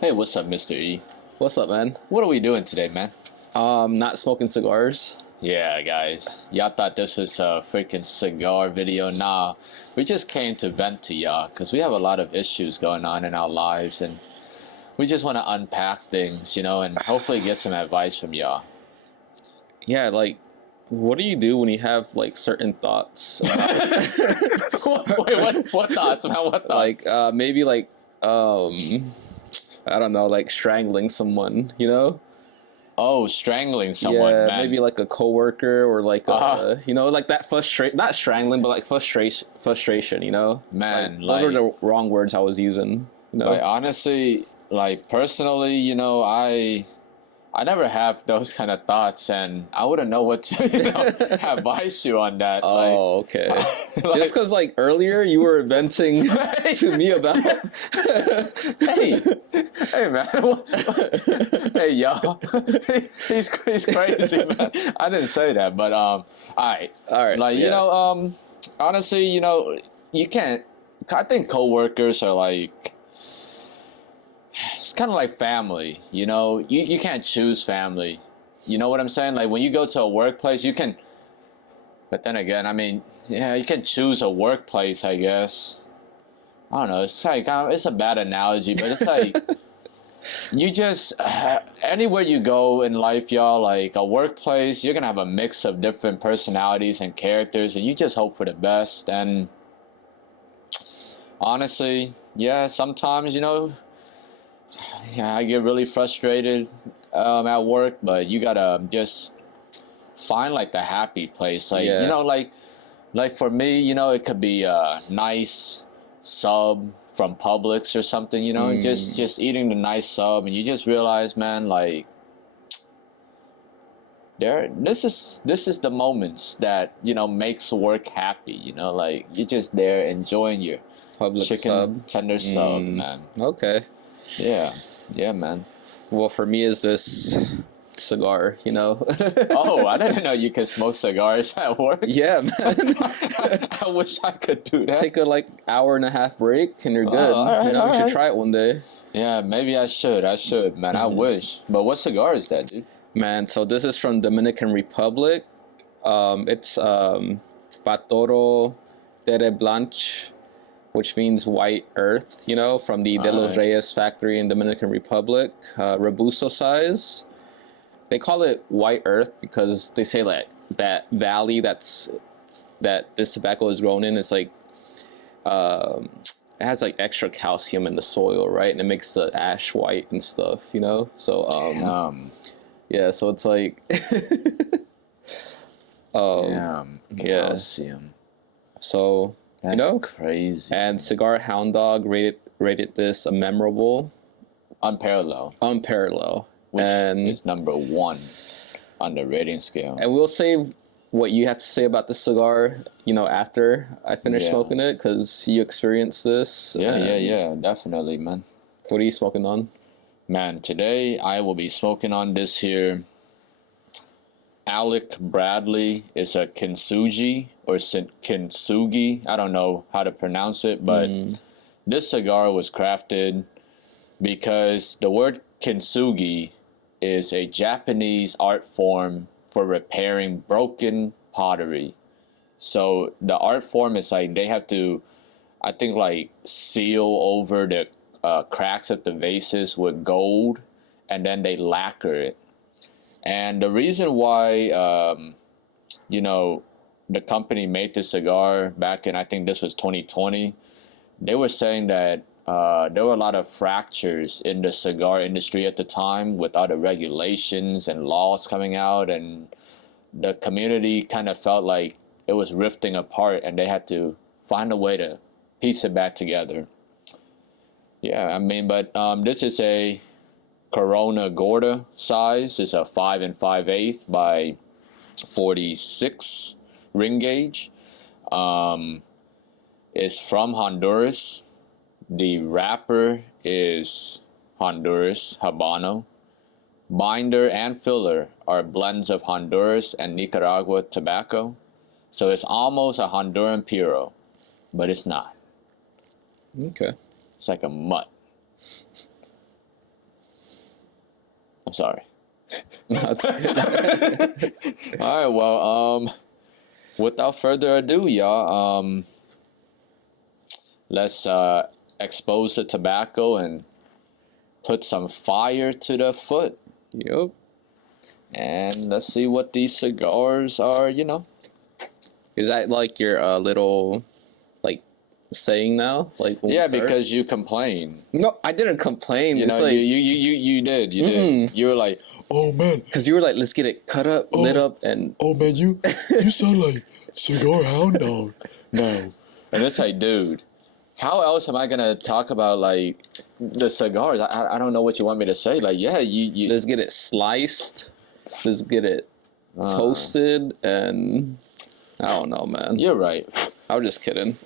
Hey, what's up, Mr. E? What's up, man? What are we doing today, man? Not smoking cigars. Yeah, guys. Y'all thought this was a freaking cigar video. Nah, we just came to vent to y'all because we have a lot of issues going on in our lives and we just want to unpack things, and hopefully get some advice from y'all. Yeah, like, what do you do when you have like certain thoughts? Wait, what thoughts, man? What thoughts? Like, maybe like, I don't know, like strangling someone, you know? Oh, strangling someone, Yeah, man. maybe like a coworker or like, like that not strangling, but like frustration, you know? Man, those are the wrong words I was using, you know? Like, honestly, like, personally, I never have those kind of thoughts, and I wouldn't know what to advise you on that. Oh, okay. Just because, like, earlier you were venting to me about... hey, man. Hey, y'all. He's crazy, man. I didn't say that, but, all right. Like, yeah. Honestly, you can't... I think coworkers are, like... It's kind of like family, you can't choose family. You know what I'm saying? Like when you go to a workplace, you can, but then again, I mean, yeah, you can choose a workplace, I guess. I don't know. It's like, it's a bad analogy, but it's like, you just, anywhere you go in life, y'all, like a workplace, you're going to have a mix of different personalities and characters, and you just hope for the best. And honestly, yeah, sometimes, yeah, I get really frustrated at work, but you gotta just find like the happy place. Like like for me, it could be a nice sub from Publix or something. Just eating the nice sub, and you just realize, man, like this is the moments that makes work happy. Like you're just there enjoying your Public chicken sub. tender sub, man. Okay. Yeah, man. Well, for me, is this cigar, Oh, I didn't know you could smoke cigars at work. Yeah, man. I wish I could do that. Take a hour and a half break and you're good. You should try it one day. Yeah, maybe I should, man. I wish. But what cigar is that, dude? Man, so this is from Dominican Republic. It's Patoro Tierre Blanche, which means white earth, from the De Los Reyes factory in Dominican Republic, Robusto size. They call it white earth because they say that valley that this tobacco is grown in, it's like, it has like extra calcium in the soil, right? And it makes the ash white and stuff, So, yeah, so it's like, calcium. Yeah. So... That's crazy. And Cigar Hound Dog rated this a memorable, unparalleled, which is number 1 on the rating scale. And we'll save what you have to say about the cigar, after I finish smoking it, because you experienced this. Yeah, definitely, man. What are you smoking on? Man, today I will be smoking on this here. Alec Bradley is a Kintsugi or Kintsugi. I don't know how to pronounce it, but this cigar was crafted because the word Kintsugi is a Japanese art form for repairing broken pottery. So the art form is like they have to, I think, like seal over the cracks of the vases with gold, and then they lacquer it. And the reason why, the company made this cigar back in, I think this was 2020, they were saying that there were a lot of fractures in the cigar industry at the time with all the regulations and laws coming out, and the community kind of felt like it was rifting apart, and they had to find a way to piece it back together. Yeah, I mean, but this is a Corona Gorda size. Is a 5 5/8 by 46 ring gauge. It's from Honduras. The wrapper is Honduras Habano. Binder and filler are blends of Honduras and Nicaragua tobacco. So it's almost a Honduran Puro, but it's not. Okay. It's like a mutt. I'm sorry. That's good. All right, well, without further ado, y'all, let's expose the tobacco and put some fire to the foot. Yep. And let's see what these cigars are, you know. Is that like your little like saying now? Like when Yeah, we start? because you complain. No, I didn't complain. You It's know, like, you did. You were like, oh man, because you were like, let's get it cut up, lit up, and oh man, you sound like cigar hound dog now. And it's like, dude, how else am I gonna talk about like the cigars? I don't know what you want me to say. Like, yeah, you let's get it sliced, let's get it toasted, and I don't know, man. You're right, I was just kidding.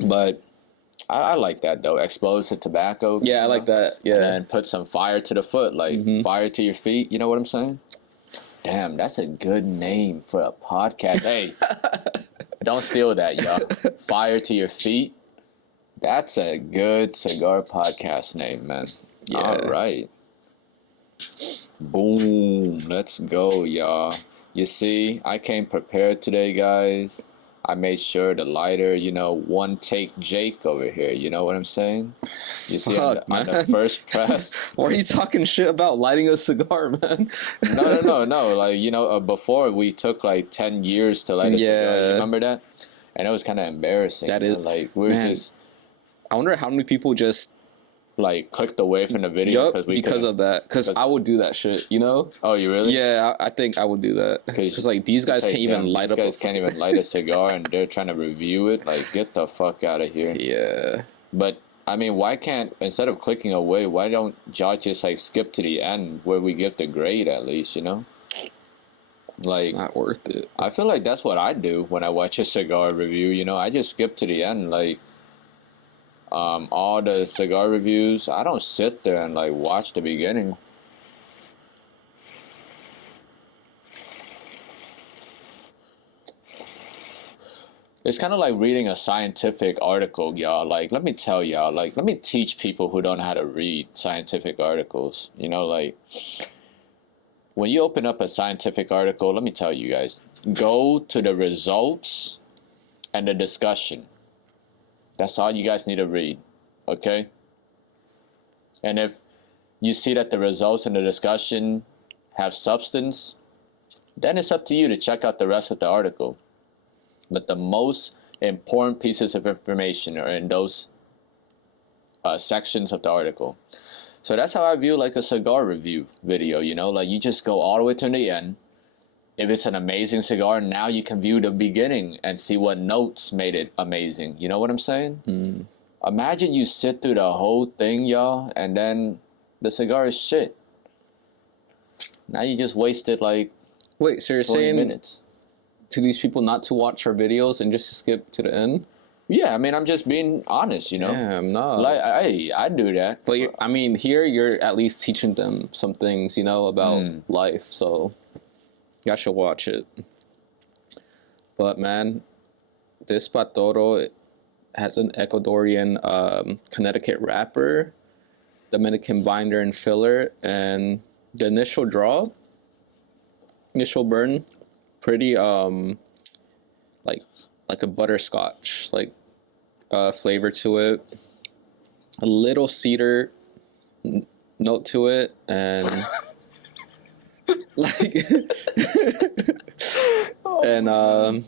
but I like that though. Expose the tobacco. Yeah, I like that. Yeah, and then put some fire to the foot, like fire to your feet. You know what I'm saying? Damn, that's a good name for a podcast. Hey, don't steal that, y'all. Fire to your feet. That's a good cigar podcast name, man. Yeah. All right. Boom. Let's go, y'all. You see, I came prepared today, guys. I made sure the lighter, you know, one take Jake over here. You know what I'm saying? You see, on the first press. Why are you talking shit about lighting a cigar, man? No. Like, you know, before we took like 10 years to light a cigar. You remember that? And it was kind of embarrassing. That is, is, like, we were just I wonder how many people just like clicked away from the video because of that. Because I would do that shit, you know? Oh, you really? Yeah, I think I would do that. Because like these guys can't even light up. These guys can't even light a cigar, and they're trying to review it. Like, get the fuck out of here. Yeah. But I mean, why can't, instead of clicking away, why don't y'all just like skip to the end where we give the grade at least? You know? Like, it's not worth it. I feel like that's what I do when I watch a cigar review. You know, I just skip to the end. Like, all the cigar reviews, I don't sit there and like watch the beginning. It's kind of like reading a scientific article, y'all. Like, let me tell y'all, like, let me teach people who don't know how to read scientific articles. You know, like, when you open up a scientific article, let me tell you guys, go to the results and the discussion. That's all you guys need to read, okay? And if you see that the results and the discussion have substance, then it's up to you to check out the rest of the article. But the most important pieces of information are in those sections of the article. So that's how I view like a cigar review video, you know? Like, you just go all the way to the end. If it's an amazing cigar, now you can view the beginning and see what notes made it amazing. You know what I'm saying? Mm. Imagine you sit through the whole thing, y'all, and then the cigar is shit. Now you just wasted like Wait, so you're 40 saying minutes. to these people not to watch our videos and just to skip to the end? Yeah, I mean, I'm just being honest, you know? Damn, no. Like, I do that. But I mean, here you're at least teaching them some things, you know, about life. So y'all should watch it. But man, this Patoro has an Ecuadorian Connecticut wrapper, Dominican binder and filler, and the initial burn, pretty like a butterscotch like flavor to it, a little cedar note to it, and like and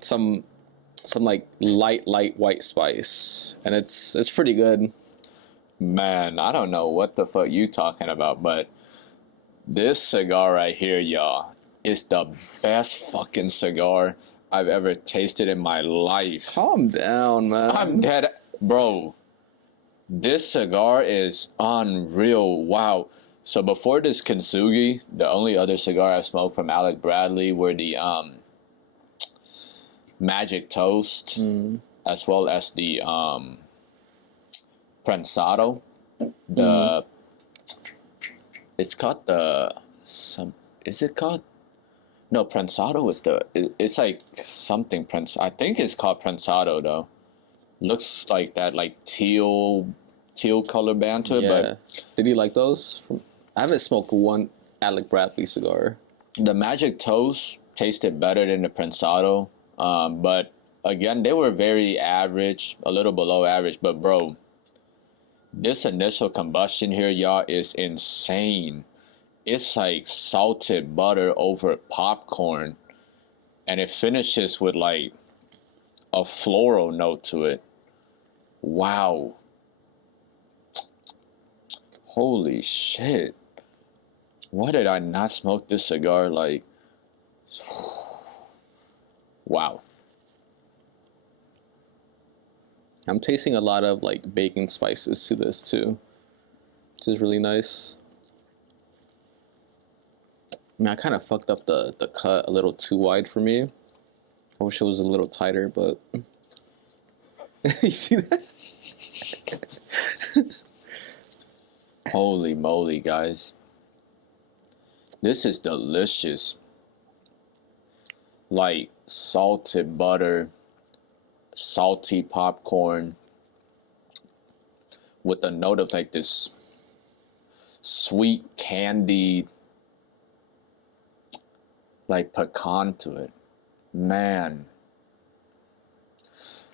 some like light white spice, and it's pretty good. Man, I don't know what the fuck you talking about, but this cigar right here, y'all, is the best fucking cigar I've ever tasted in my life. Calm down, man. I'm dead. Bro, this cigar is unreal. Wow. So before this Kintsugi, the only other cigar I smoked from Alec Bradley were the Magic Toast, as well as the Prensado. It's called is it called? No, Prensado is it's like something I think it's called Prensado though. Looks like that, like teal color band to it. Yeah. But did you like those? I haven't smoked one Alec Bradley cigar. The Magic Toast tasted better than the Prensado, but again, they were very average, a little below average. But bro, this initial combustion here, y'all, is insane. It's like salted butter over popcorn, and it finishes with like a floral note to it. Wow. Holy shit. Why did I not smoke this cigar? Like, wow. I'm tasting a lot of like baking spices to this too, which is really nice. I mean, I kind of fucked up the cut a little too wide for me. I wish it was a little tighter, but you see that? Holy moly, guys. This is delicious. Like salted butter, salty popcorn, with a note of like this sweet candied, like pecan to it. Man.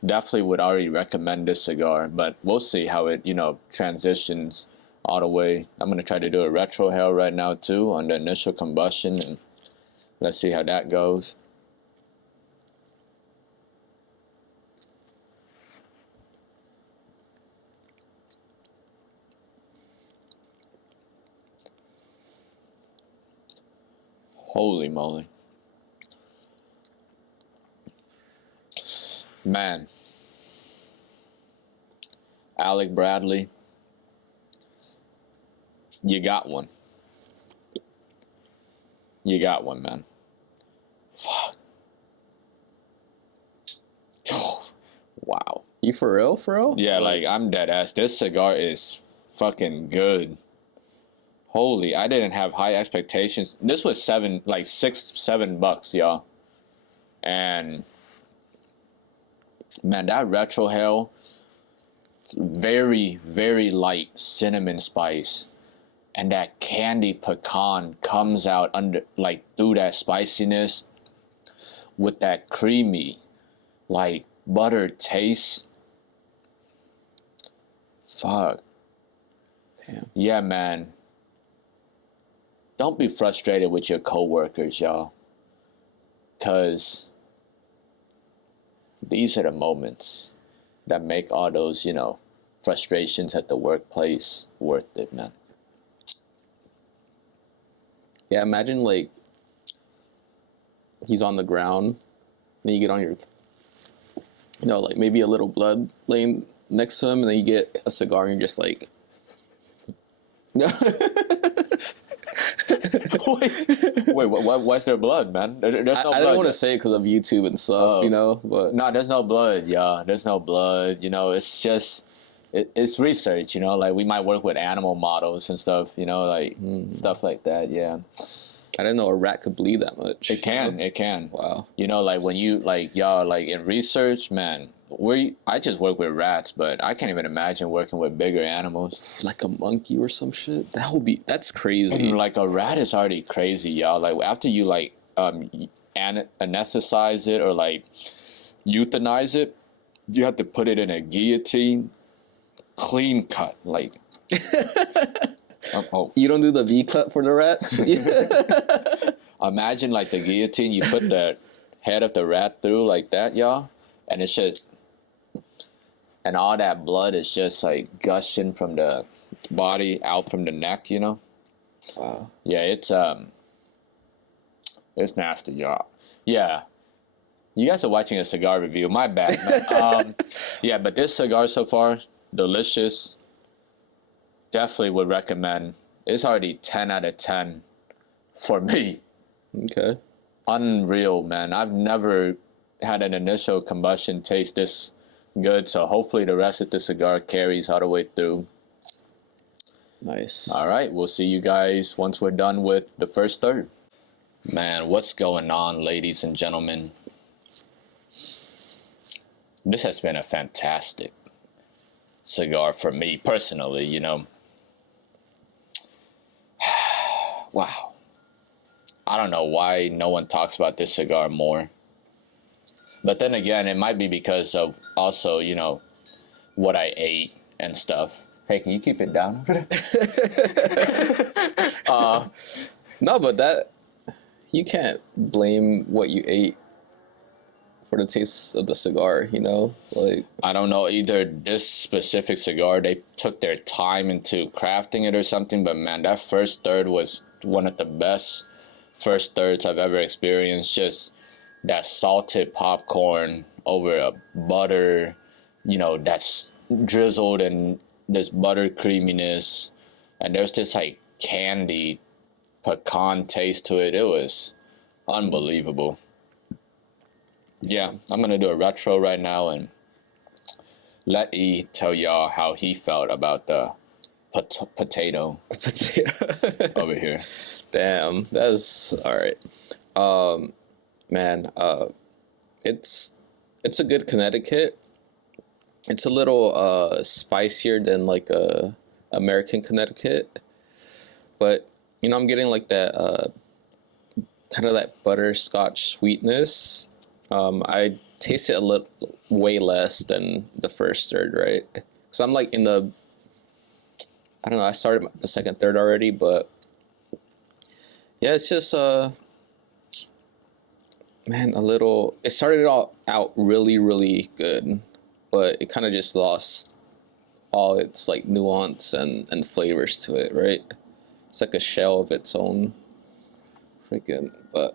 Definitely would already recommend this cigar, but we'll see how it, transitions all the way. I'm going to try to do a retro hell right now too on the initial combustion, and let's see how that goes. Holy moly. Man. Alec Bradley. You got one. You got one, man. Fuck. Wow. You for real? For real? Yeah, like I'm dead ass. This cigar is fucking good. Holy, I didn't have high expectations. This was $6-7, y'all. And man, that retro hell, very, very light cinnamon spice. And that candy pecan comes out under, like, through that spiciness with that creamy, like, butter taste. Fuck. Damn. Yeah, man. Don't be frustrated with your coworkers, y'all. Because these are the moments that make all those, frustrations at the workplace worth it, man. Yeah, imagine like he's on the ground, then you get on your, like maybe a little blood laying next to him, and then you get a cigar and you're just like, no. Wait, why's there blood, man? There's no blood. I don't want to say it because of YouTube and stuff, but no, there's no blood, y'all. There's no blood. It's just it's research. Like we might work with animal models and stuff. Stuff like that. Yeah. I didn't know a rat could bleed that much. It can. It can. Wow. Like when you y'all in research, man. I just work with rats, but I can't even imagine working with bigger animals. Like a monkey or some shit. That's crazy. Like a rat is already crazy, y'all. Like after you anesthetize it or euthanize it, you have to put it in a guillotine, clean cut, like. You don't do the V cut for the rats? Imagine the guillotine, you put the head of the rat through like that, y'all, and it's just. And all that blood is just gushing from the body out from the neck, Wow. Yeah, it's nasty, y'all. Yeah. You guys are watching a cigar review. My bad, man. Yeah, but this cigar so far, delicious. Definitely would recommend. It's already 10 out of 10 for me. Okay. Unreal, man. I've never had an initial combustion taste this good, so hopefully the rest of the cigar carries all the way through. Nice. All right, we'll see you guys once we're done with the first third. Man, what's going on, ladies and gentlemen? This has been a fantastic cigar for me personally, Wow. I don't know why no one talks about this cigar more. But then again, it might be because of also, you know, what I ate and stuff. Hey, can you keep it down? No, but that you can't blame what you ate for the taste of the cigar, you know? Like, I don't know, either this specific cigar, they took their time into crafting it or something, but man, that first third was one of the best first thirds I've ever experienced. Just that salted popcorn over a butter, you know, that's drizzled and this butter creaminess, and there's this like candy pecan taste to it. It was unbelievable. Yeah, I'm gonna do a retro right now and let E tell y'all how he felt about the potato over here. Damn, that's all right. Man, it's a good Connecticut. It's a little spicier than like a American Connecticut, but you know, I'm getting like that kind of that butterscotch sweetness. I taste it a little way less than the first third, right? Because I'm like in the, I don't know, I started the second third already, but yeah, it's just man, a little. It started all out really, really good, but it kind of just lost all its like nuance and flavors to it, right? It's like a shell of its own. Freaking, but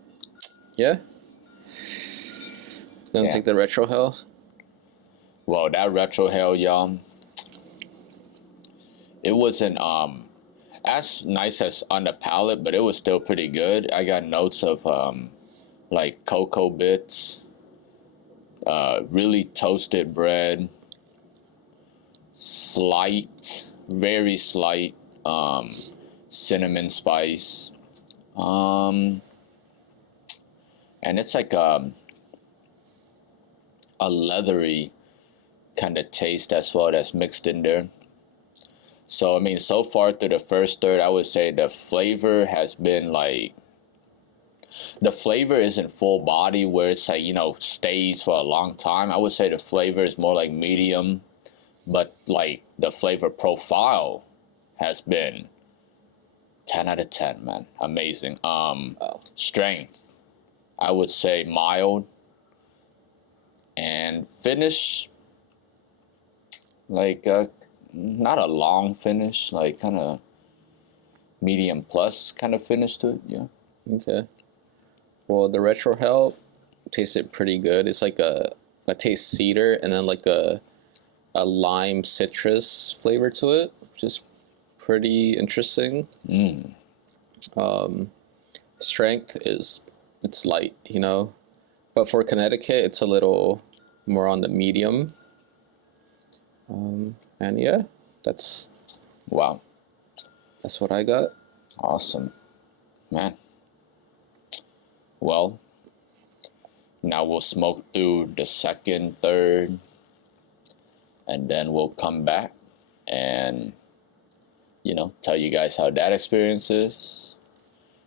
yeah. Gonna take the retro hell. Well, that retro hell, y'all. It wasn't as nice as on the palate, but it was still pretty good. I got notes of like cocoa bits, really toasted bread, slight, very slight cinnamon spice, and it's like a leathery kind of taste as well that's mixed in there. So I mean, so far through the first third, I would say the flavor has been like, the flavor isn't full body where it's like, you know, stays for a long time. I would say the flavor is more like medium, but like the flavor profile has been 10 out of 10, man. Amazing. Strength, I would say mild. And finish, like not a long finish, like kind of medium plus kind of finish to it. Yeah. Okay. Well, the retro hell tasted pretty good. It's like I taste cedar and then like a lime citrus flavor to it, which is pretty interesting. Strength is, it's light, you know, but for Connecticut, it's a little more on the medium. And yeah, that's Wow. that's what I got. Awesome, man. Well, now we'll smoke through the second, third, and then we'll come back and, you know, tell you guys how that experience is.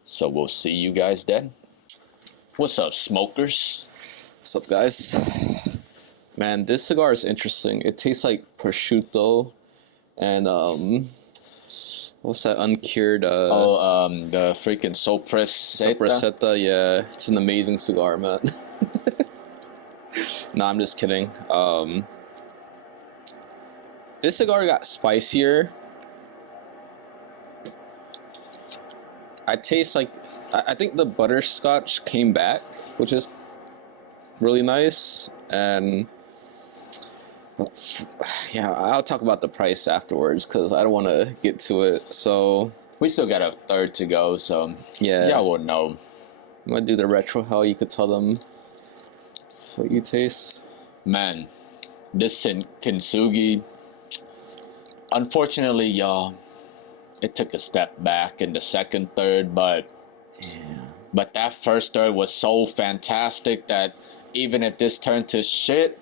So we'll see you guys then. What's up, smokers? What's up, guys? Man, this cigar is interesting. It tastes like prosciutto and what's that uncured? The freaking Sopressata. Sopressata, yeah. It's an amazing cigar, man. No, I'm just kidding. This cigar got spicier. I taste like, I think the butterscotch came back, which is really nice. And yeah, I'll talk about the price afterwards because I don't want to get to it. So we still got a third to go, so yeah, y'all will know. I'm gonna do the retro hell. You could tell them what you taste. Man, this Kintsugi, unfortunately, y'all, it took a step back in the second third, but that first third was so fantastic that even if this turned to shit,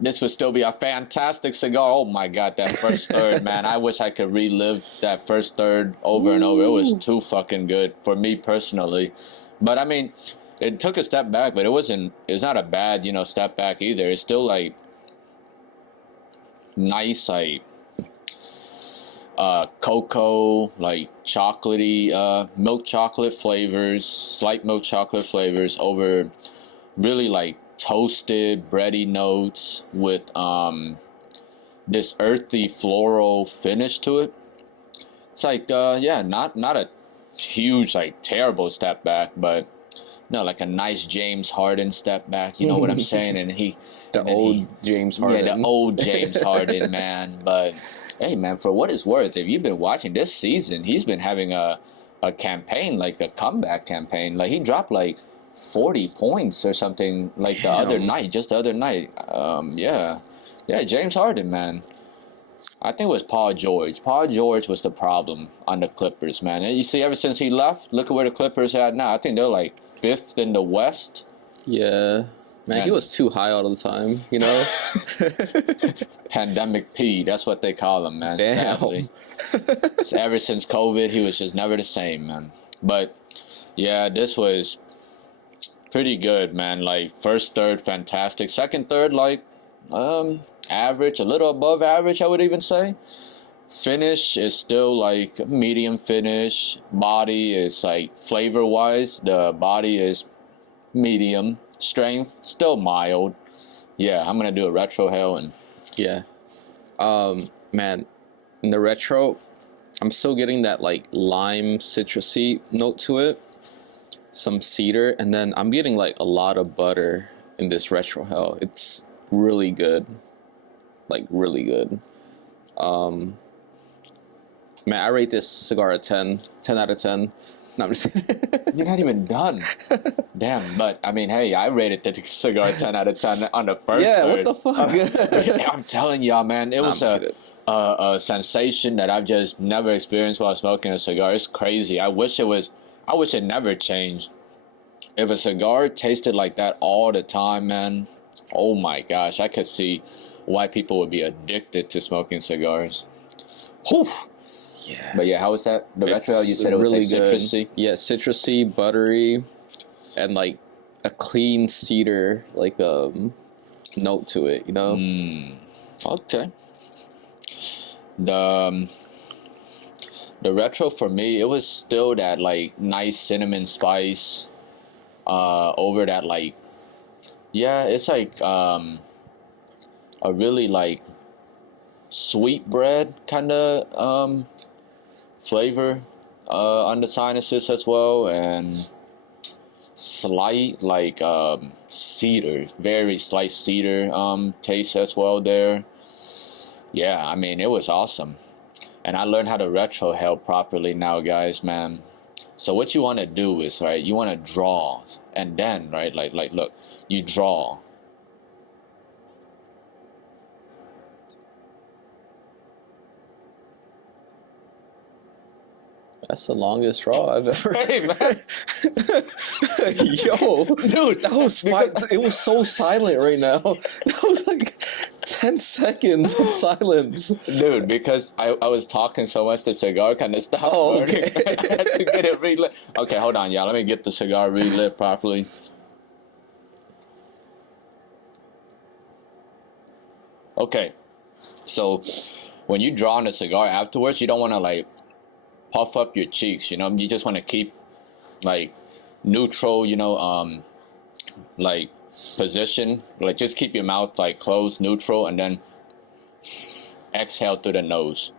this would still be a fantastic cigar. Oh my God, that first third, man. I wish I could relive that first third over and over. It was too fucking good for me personally. But I mean, it took a step back, but it's not a bad, step back either. It's still like nice, like cocoa, like chocolatey, milk chocolate flavors, slight milk chocolate flavors over really like toasted bready notes with this earthy floral finish to it. It's like not a huge like terrible step back, but like a nice James Harden step back, you know what I'm saying? And James Harden. Yeah, the old James Harden, man. But hey, man, for what it's worth, if you've been watching this season, he's been having a campaign, like a comeback campaign. Like he dropped like 40 points or something like the other night. Yeah, James Harden, man. I think it was Paul George. Paul George was the problem on the Clippers, man. And you see, ever since he left, look at where the Clippers are at now. I think they're like 5th in the West. Yeah. Man, he was too high all the time, Pandemic P, that's what they call him, man. Damn. So ever since COVID, he was just never the same, man. But, yeah, this was pretty good, man. Like, first third, fantastic. Second third, like, average, a little above average, I would even say. Finish is still like medium finish. Body is like flavor wise, the body is medium. Strength still mild. Yeah, I'm gonna do a retrohale and man, in the retro, I'm still getting that like lime citrusy note to it, some cedar, and then I'm getting like a lot of butter in this retrohale. It's really good. Like really good. Man, I rate this cigar a 10 out of 10. No, I'm just You're not even done. Damn, but I mean, hey, I rated the cigar 10 out of 10 on the first third. What the fuck? I'm telling y'all, man, it was a sensation that I've just never experienced while smoking a cigar. It's crazy. I wish it never changed. If a cigar tasted like that all the time, man, oh my gosh, I could see why people would be addicted to smoking cigars. Whew. Yeah. But yeah, how was that? The retro, you said it was really like citrusy? Yeah, citrusy, buttery, and like a clean cedar, like note to it, Okay. The retro for me, it was still that like nice cinnamon spice over that like, yeah, it's like a really like sweet bread kind of flavor on the sinuses as well, and slight like cedar, very slight cedar taste as well there. Yeah, I mean, it was awesome. And I learned how to retrohale properly now, guys, man. So what you want to do is, right, you want to draw, and then, right, like look, you draw. That's the longest draw I've ever. Hey, man. Yo, dude, that was it was so silent right now. That was like 10 seconds of silence. Dude, because I was talking so much, the cigar kind of stopped burning. Okay. I had to get it relit. Okay, hold on, y'all. Let me get the cigar relit properly. Okay, so when you draw on a cigar afterwards, you don't want to like puff up your cheeks, you just want to keep like neutral, like position, like just keep your mouth like closed, neutral, and then exhale through the nose.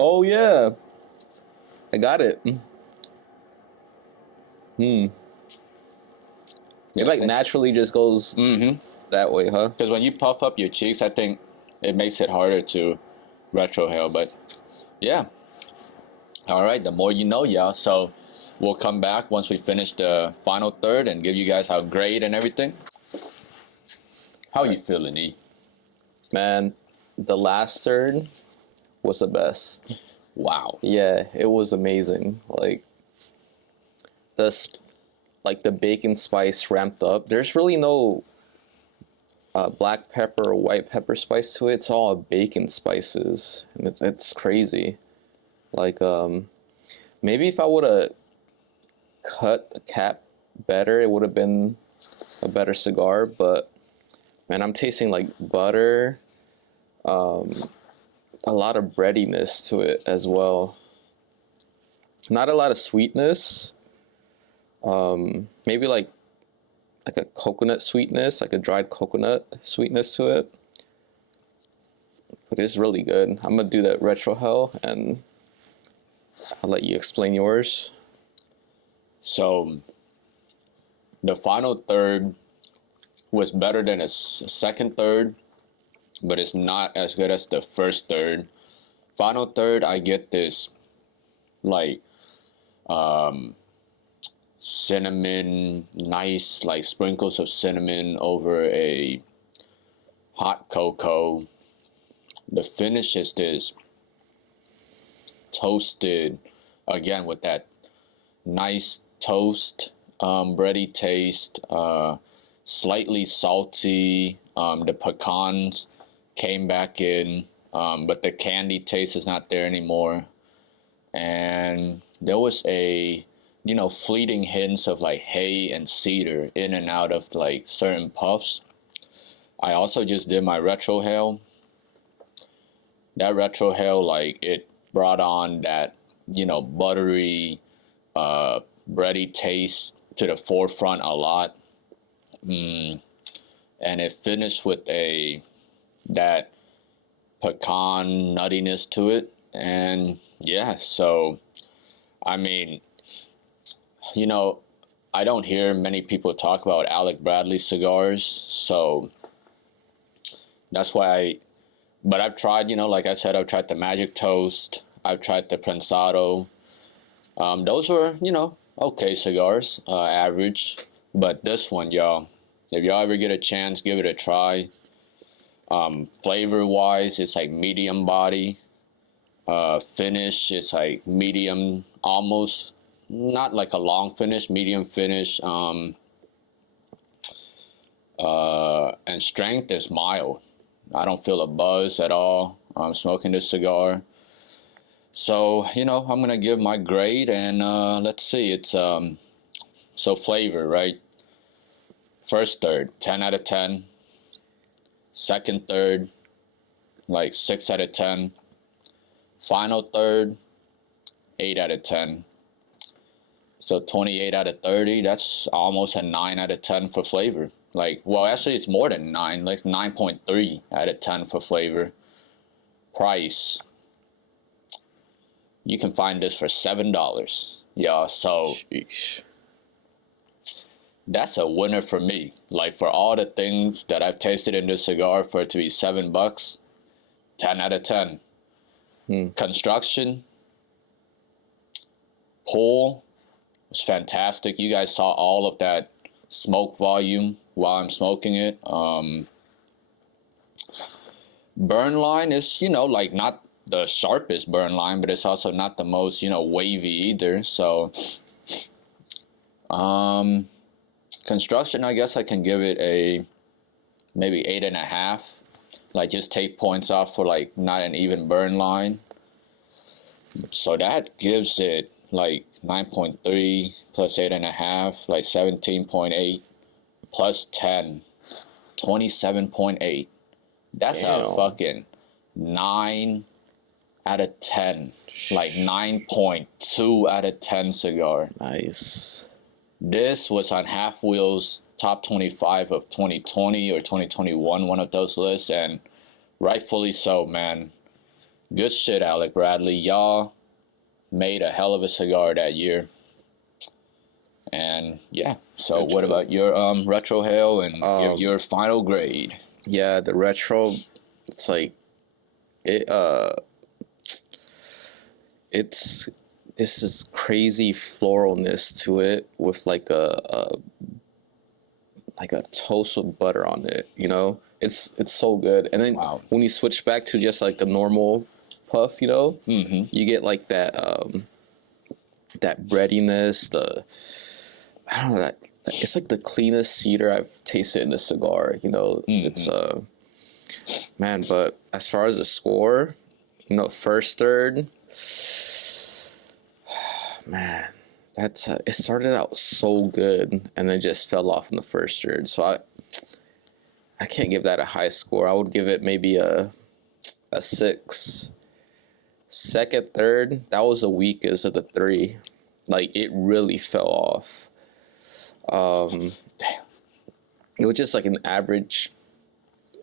Oh yeah, I got it. It like naturally just goes that way, huh? Because when you puff up your cheeks, I think it makes it harder to retrohale, but yeah. All right, the more you know, y'all. So we'll come back once we finish the final third and give you guys our grade and everything. How you feeling, E? Man, the last third was the best. Wow. Yeah, it was amazing. Like like the bacon spice ramped up. There's really no black pepper or white pepper spice to it. It's all bacon spices, and it's crazy. Like maybe if I would have cut the cap better, it would have been a better cigar. But man, I'm tasting like butter, a lot of breadiness to it as well. Not a lot of sweetness. Maybe like a coconut sweetness, like a dried coconut sweetness to it. But it's really good. I'm gonna do that retro hell, and I'll let you explain yours. So the final third was better than a second third, but it's not as good as the first third. Final third, I get this like cinnamon, nice like sprinkles of cinnamon over a hot cocoa. The finish is this toasted, again with that nice toast, bready taste, slightly salty. The pecans came back in, but the candy taste is not there anymore. And there was a, fleeting hints of like hay and cedar in and out of like certain puffs. I also just did my retro hail. That retro hail, like it brought on that, buttery, bready taste to the forefront a lot. And it finished with that pecan nuttiness to it. And yeah, so I mean, I don't hear many people talk about Alec Bradley cigars, so that's why but I've tried, like I said, I've tried the Magic Toast, I've tried the Prensado. Those were, okay cigars, average. But this one, y'all, if y'all ever get a chance, give it a try. Flavor-wise, it's like medium body. Finish, it's like medium, almost, not like a long finish, medium finish. And strength is mild. I don't feel a buzz at all. I'm smoking this cigar. So, I'm going to give my grade, and let's see. It's, so flavor, right? First third, 10 out of 10. Second third, like 6 out of 10. Final third, 8 out of 10. So 28 out of 30, that's almost a 9 out of 10 for flavor. Like, well, actually, it's more than 9, like 9.3 out of 10 for flavor. Price, you can find this for $7. Yeah, so Sheesh. That's a winner for me. Like, for all the things that I've tasted in this cigar, for it to be $7, 10 out of 10. Construction, pull was fantastic. You guys saw all of that smoke volume while I'm smoking it. Burn line is, like not the sharpest burn line, but it's also not the most, wavy either. So, construction, I guess I can give it a maybe 8.5. Like, just take points off for like not an even burn line. So that gives it like 9.3 plus 8.5, like 17.8 plus 10, 27.8. That's Damn. a fucking 9 out of 10, like 9.2 out of 10 cigar. Nice. This was on Half Wheel's top 25 of 2020 or 2021, one of those lists, and rightfully so, man. Good shit, Alec Bradley. Y'all made a hell of a cigar that year. And yeah, so what about your retro hail and your final grade? Yeah, the retro, it's like it's this is crazy floralness to it with like a toast with butter on it, It's so good. And then when you switch back to just like the normal puff, you get like that that breadiness, I don't know, that it's like the cleanest cedar I've tasted in a cigar. You know, it's man. But as far as the score, you know, first, third, man, that's it started out so good and then just fell off in the first third. So I can't give that a high score. I would give it maybe a 6. Second, third, that was the weakest of the three. Like, it really fell off. It was just like an average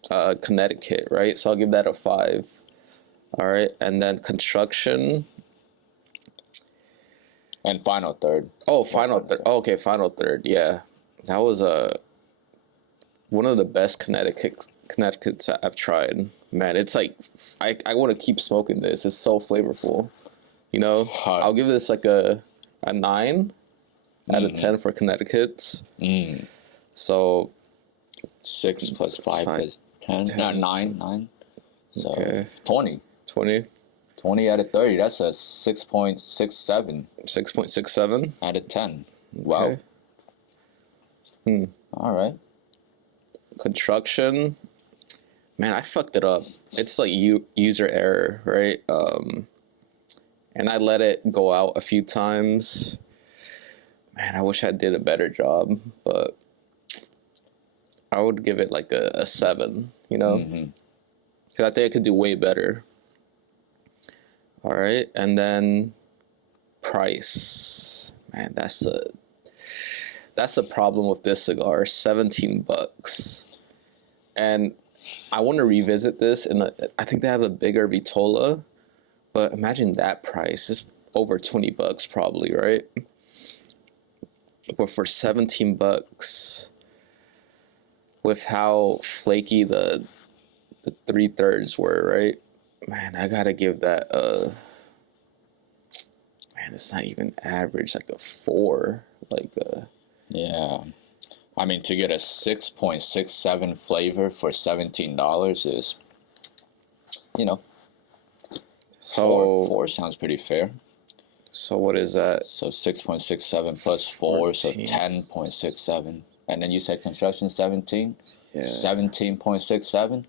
Connecticut, right? So I'll give that a 5. All right, and then construction and final third. Oh, final third. Oh, okay, final third. Yeah, that was one of the best Connecticut's I've tried. Man, it's like I want to keep smoking this. It's so flavorful. You know, I'll give this like a 9 out of 10 for Connecticut's. So 6 plus 5 is 10. 9. So okay. 20 out of 30. That's a 6.67. 6.67 out of 10. Wow. Okay. All right. Construction. Man, I fucked it up. It's like user error, right? And I let it go out a few times. Man, I wish I did a better job, but I would give it like a 7, you know? Because I think I could do way better. All right, and then price. Man, that's a problem with this cigar. $17. And I want to revisit this, and I think they have a bigger vitola, but imagine that price. It's over $20 probably, right? But for $17, with how flaky the 3/3 were, right? Man, I gotta give that man, it's not even average, like a 4. Like yeah. I mean, to get a 6.67 flavor for $17 is, you know, so 4 sounds pretty fair. So what is that? So 6.67 plus 4, 14. So 10.67. And then you said construction 17? Yeah. 17.67?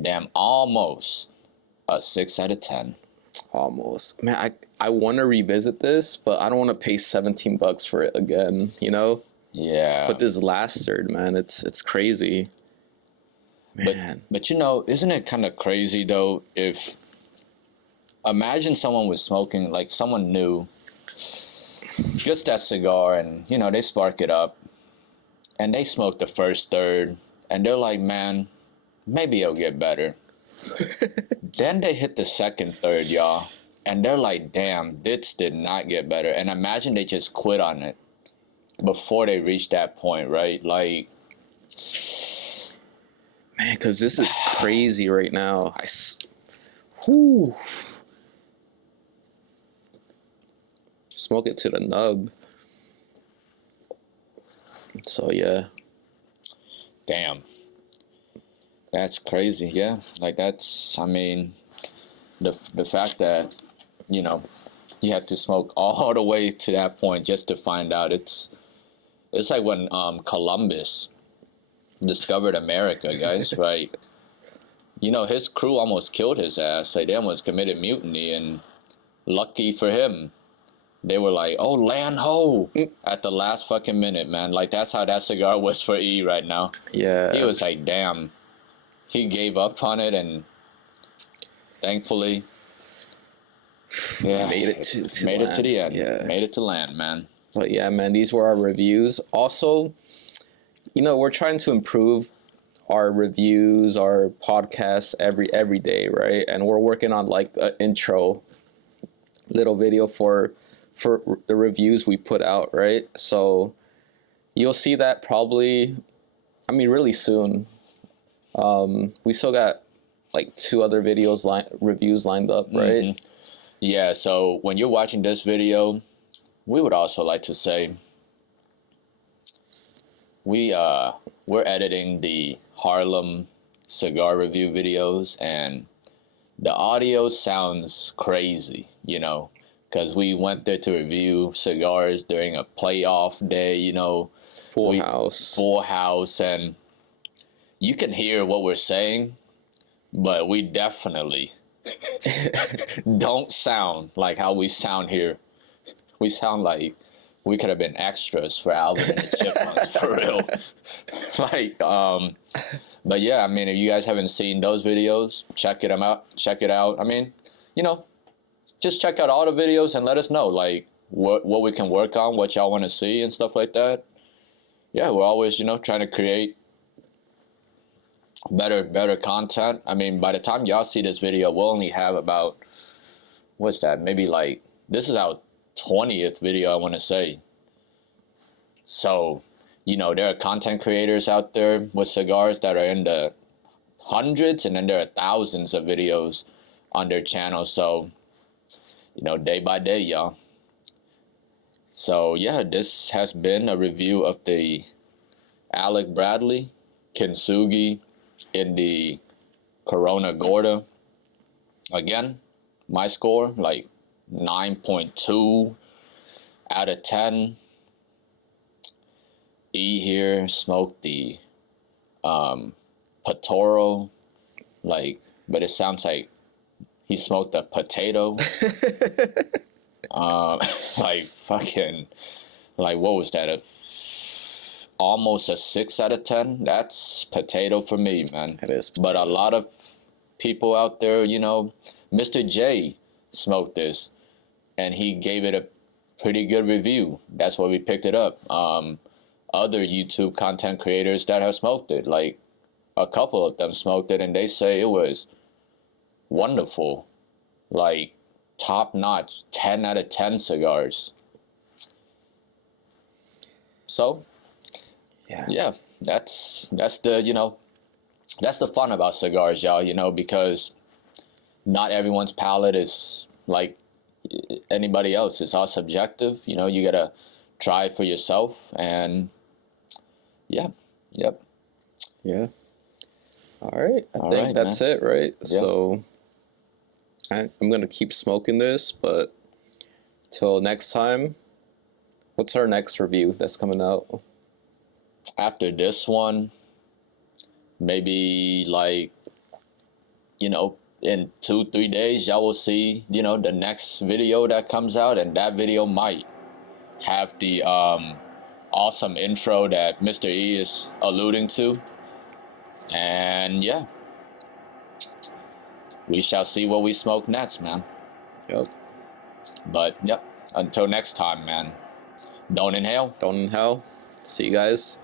Damn, almost a 6 out of 10. Almost. Man, I want to revisit this, but I don't want to pay $17 for it again, you know? Yeah. But this last third, man, it's crazy. Man. But you know, isn't it kind of crazy though if imagine someone was smoking, like someone new, just that cigar, and you know, they spark it up and they smoke the first third and they're like, man, maybe it'll get better. Then they hit the second third, y'all, and they're like, damn, this did not get better. And imagine they just quit on it before they reach that point, right? Like, man, because this is crazy right now. Whew. Smoke it to the nub. So yeah. Damn. That's crazy, yeah. Like that's, I mean, the fact that, you know, you have to smoke all the way to that point just to find out. It's like when Columbus discovered America, guys, right? You know, his crew almost killed his ass. Like, they almost committed mutiny, and lucky for him, they were like, oh, land ho, at the last fucking minute, man. Like, that's how that cigar was for E right now. Yeah. He was like, damn. He gave up on it, and thankfully, yeah, made it to the end. Yeah. Made it to land, man. But yeah, man, these were our reviews. Also, you know, we're trying to improve our reviews, our podcasts every day, right? And we're working on like an intro little video for the reviews we put out, right? So you'll see that probably, I mean, really soon. We still got like 2 other reviews lined up, right? Mm-hmm. Yeah, so when you're watching this video, we would also like to say we're editing the Harlem cigar review videos, and the audio sounds crazy, you know. because we went there to review cigars during a playoff day, you know. Full house, and you can hear what we're saying, but we definitely don't sound like how we sound here. We sound like we could have been extras for Alvin and the Chipmunks, for real. Like, but yeah, I mean, if you guys haven't seen those videos, check it out. I mean, you know, just check out all the videos and let us know, like, what we can work on, what y'all want to see and stuff like that. Yeah, we're always, you know, trying to create better content. I mean, by the time y'all see this video, we'll only have about, what's that, maybe like, this is our 20th video, I want to say. So, you know, there are content creators out there with cigars that are in the hundreds, and then there are thousands of videos on their channel. So, you know, day by day, y'all. So, yeah, this has been a review of the Alec Bradley Kintsugi in the Corona Gorda. Again, my score, like 9.2 out of 10. E here smoked the Patoro, like, but it sounds like he smoked a potato. Like fucking, like what was that? Almost a 6 out of 10. That's potato for me, man. It is. But a lot of people out there, you know, Mr. J smoked this, and he gave it a pretty good review. That's why we picked it up. Other YouTube content creators that have smoked it, like a couple of them smoked it, and they say it was wonderful, like top notch, 10 out of 10 cigars. So yeah, that's the, you know, that's the fun about cigars, y'all, you know, because not everyone's palate is like anybody else. It's all subjective, you know. You gotta try it for yourself. And yeah. All right, I think that's it, right? Yeah. So I'm gonna keep smoking this, but till next time, what's our next review that's coming out? After this one, maybe like, you know, in 2-3 days, y'all will see, you know, the next video that comes out, and that video might have the awesome intro that Mr. E is alluding to. And yeah, we shall see what we smoke next, man. Yep. But yep, until next time, man. Don't inhale. See you guys.